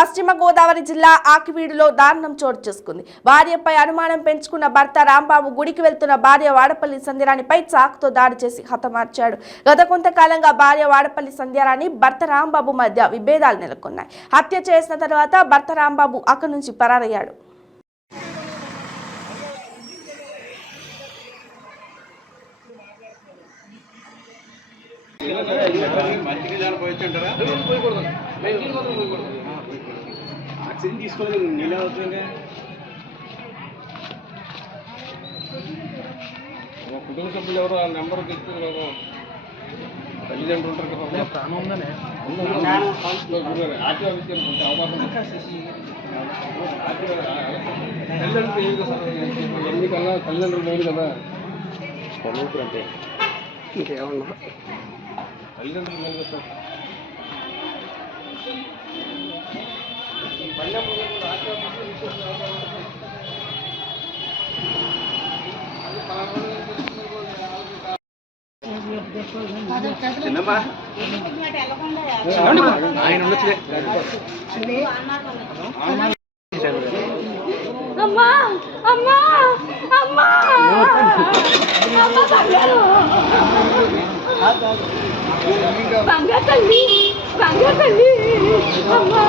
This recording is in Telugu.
పశ్చిమ గోదావరి జిల్లా ఆకివీడులో దారుణం చోటు చేసుకుంది. భార్యపై అనుమానం పెంచుకున్న భర్త రాంబాబు గుడికి వెళ్తున్న భార్య వాడపల్లి సంధ్యారాణిపై చాకుతో దాడి చేసి హతమార్చాడు. గత కొంతకాలంగా భార్య వాడపల్లి సంధ్యారాణి భర్త రాంబాబు మధ్య విభేదాలు నెలకొన్నాయి. హత్య చేసిన తర్వాత భర్త రాంబాబు అక్కడి నుంచి పరారయ్యాడు. ఆక్సిజన్ తీసుకోలేదు నీళ్ళ అవుతుంది. కుటుంబ సభ్యులు ఎవరు ఆ నెంబర్ తీసుకుని తల్లిదండ్రులు ఉంటారు కదా, ప్రాణం ఉందనే ఎన్నికల్లా తల్లిదండ్రులు లేదు కదా, అంటే ఇంకేమన్నా తల్లిదండ్రులు లేదు కదా సార్. చిన్నమ్మా ఆయన ఉండొచ్చు. అమ్మా అమ్మా అమ్మా బంగారు తల్లి బంగారు తల్లి అమ్మా